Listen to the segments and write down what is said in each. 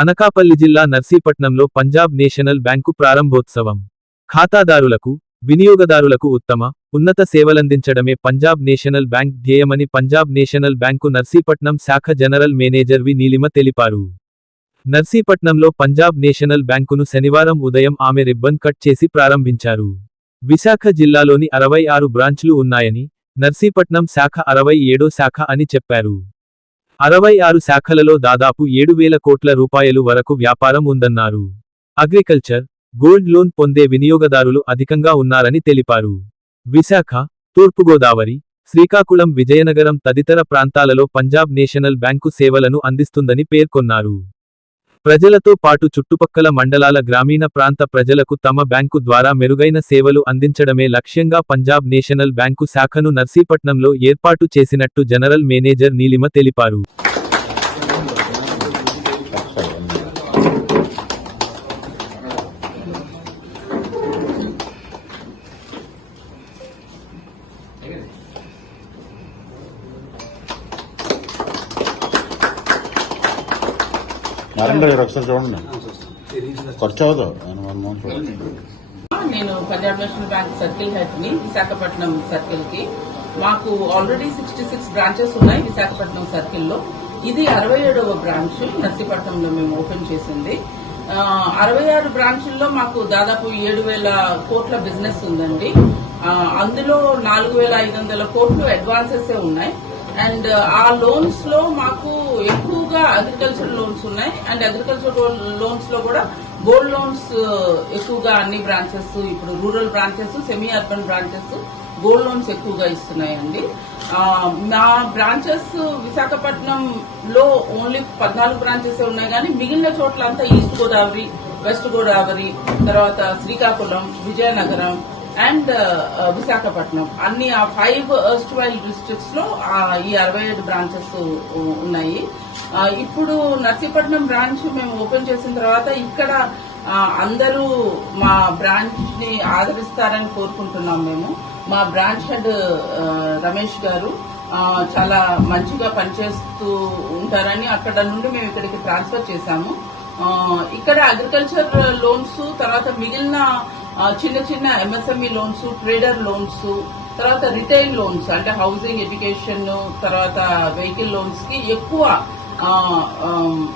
అనకాపల్లి జిల్లా నర్సీపట్నంలో పంజాబ్ నేషనల్ బ్యాంకు ప్రారంభోత్సవం. ఖాతాదారులకు, వినియోగదారులకు ఉత్తమ, ఉన్నత సేవలందించడమే పంజాబ్ నేషనల్ బ్యాంక్ ధ్యేయమని పంజాబ్ నేషనల్ బ్యాంకు నర్సీపట్నం శాఖ జనరల్ మేనేజర్ వి నీలిమ తెలిపారు. నర్సీపట్నంలో పంజాబ్ నేషనల్ బ్యాంకును శనివారం ఉదయం ఆమె రిబ్బన్ కట్ చేసి ప్రారంభించారు. విశాఖ జిల్లాలోని 66 బ్రాంచ్లు ఉన్నాయని, నర్సీపట్నం శాఖ 67వ శాఖ అని చెప్పారు. 66 శాఖలలో దాదాపు 7,000 కోట్ల రూపాయలు వరకు వ్యాపారం ఉందన్నారు. అగ్రికల్చర్, గోల్డ్ లోన్ పొందే వినియోగదారులు అధికంగా ఉన్నారని తెలిపారు. విశాఖ, తూర్పుగోదావరి, శ్రీకాకుళం, విజయనగరం తదితర ప్రాంతాలలో పంజాబ్ నేషనల్ బ్యాంకు సేవలను అందిస్తుందని పేర్కొన్నారు. ప్రజలతో పాటు చుట్టుపక్కల మండలాల గ్రామీణ ప్రాంత ప్రజలకు తమ బ్యాంకు ద్వారా మెరుగైన సేవలు అందించడమే లక్ష్యంగా పంజాబ్ నేషనల్ బ్యాంకు శాఖను నర్సీపట్నంలో ఏర్పాటు చేసినట్టు జనరల్ మేనేజర్ నీలిమ తెలిపారు. నేను Punjab National bank circle head ని విశాఖపట్నం సర్కిల్ కి. మాకు ఆల్రెడీ 66 బ్రాంచెస్ ఉన్నాయి విశాఖపట్నం సర్కిల్ లో. ఇది 67వ బ్రాంచ్ నర్సీపట్నంలో మేము ఓపెన్ చేసింది. 66 బ్రాంచుల్లో మాకు దాదాపు 7,000 కోట్ల బిజినెస్ ఉందండి. అందులో 4,500 కోట్లు అడ్వాన్సెస్ ఉన్నాయి. అండ్ ఆ లోన్స్ లో మాకు ఎక్కువగా అగ్రికల్చర్ లోన్స్ ఉన్నాయి. అండ్ అగ్రికల్చర్ లోన్స్ లో కూడా గోల్డ్ లోన్స్ ఎక్కువగా అన్ని బ్రాంచెస్, ఇప్పుడు rural branches, semi urban branches gold loans ఎక్కువగా ఇస్తున్నాయండి. నా బ్రాంచెస్ విశాఖపట్నం లో ఓన్లీ 14 బ్రాంచెస్ ఉన్నాయి, కానీ మిగిలిన చోట్ల అంతా ఈస్ట్ గోదావరి, వెస్ట్ గోదావరి, తర్వాత శ్రీకాకుళం, విజయనగరం అండ్ విశాఖపట్నం అన్ని ఆ 5 ఎర్స్ట్వైల్ డిస్ట్రిక్ట్స్ లో ఈ 67 బ్రాంచెస్ ఉన్నాయి. ఇప్పుడు నర్సీపట్నం బ్రాంచ్ మేము ఓపెన్ చేసిన తర్వాత ఇక్కడ అందరూ మా బ్రాంచ్ ని ఆదరిస్తారని కోరుకుంటున్నాం. మేము మా బ్రాంచ్ హెడ్ రమేష్ గారు చాలా మంచిగా పనిచేస్తూ ఉంటారని అక్కడ నుండి మేము ఇక్కడికి ట్రాన్స్ఫర్ చేశాము. ఇక్కడ అగ్రికల్చర్ లోన్స్, తర్వాత మిగిలిన చిన్న చిన్న ఎంఎస్ఎంఈ లోన్స్, ట్రేడర్ లోన్స్, తర్వాత రిటైల్ లోన్స్ అంటే హౌసింగ్, ఎడ్యుకేషన్, తర్వాత వెహికల్ లోన్స్ కి ఎక్కువ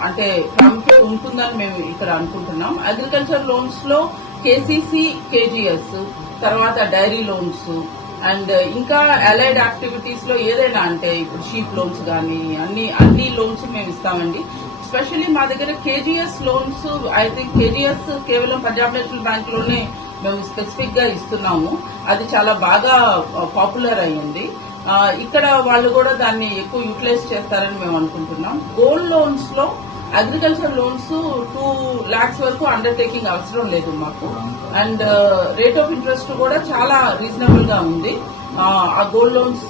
అంటే ప్రాముఖ్యత ఉంటుందని మేము ఇక్కడ అనుకుంటున్నాం. అగ్రికల్చర్ లోన్స్ లో కేసీసీ, కేజీఎస్, తర్వాత డైరీ లోన్స్ అండ్ ఇంకా అలైడ్ యాక్టివిటీస్ లో ఏదైనా అంటే ఇప్పుడు షీప్ లోన్స్ కానీ అన్ని లోన్స్ మేము ఇస్తామండి. స్పెషల్లీ మా దగ్గర KGs loans, I think KGs కేవలం పంజాబ్ నేషనల్ బ్యాంక్ లోనే మేము స్పెసిఫిక్ గా ఇస్తున్నాము. అది చాలా బాగా పాపులర్ అయ్యింది. ఇక్కడ వాళ్ళు కూడా దాన్ని ఎక్కువ యూటిలైజ్ చేస్తారని మేము అనుకుంటున్నాం. గోల్డ్ లోన్స్ లో అగ్రికల్చర్ లోన్స్ 2 lakhs వరకు అండర్టేకింగ్ అవసరం లేదు మాకు. అండ్ రేట్ ఆఫ్ ఇంట్రెస్ట్ కూడా చాలా రీజనబుల్ గా ఉంది. ఆ గోల్డ్ లోన్స్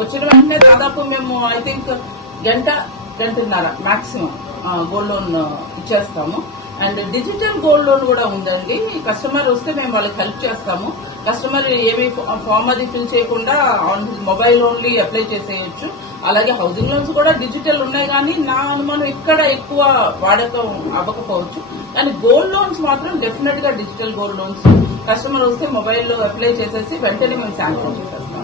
వచ్చిన వెంటనే దాదాపు మేము ఐ థింక్ గంటన్నర మాక్సిమం గోల్డ్ లోన్ ఇచ్చేస్తాము. అండ్ డిజిటల్ గోల్డ్ లోన్ కూడా ఉందండి. కస్టమర్ వస్తే మేము వాళ్ళకి హెల్ప్ చేస్తాము. కస్టమర్ ఏమి ఫామ్ అది ఫిల్ చేయకుండా ఆన్ మొబైల్ ఓన్లీ అప్లై చేసేయచ్చు. అలాగే హౌసింగ్ లోన్స్ కూడా డిజిటల్ ఉన్నాయి, కానీ నా అనుమానం ఇక్కడ ఎక్కువ వాడకం అవ్వకపోవచ్చు. కానీ గోల్డ్ లోన్స్ మాత్రం డెఫినెట్ గా డిజిటల్ గోల్డ్ లోన్స్ కస్టమర్ వస్తే మొబైల్లో అప్లై చేసేసి వెంటనే మేము శాంక్షన్ చేసేస్తాం.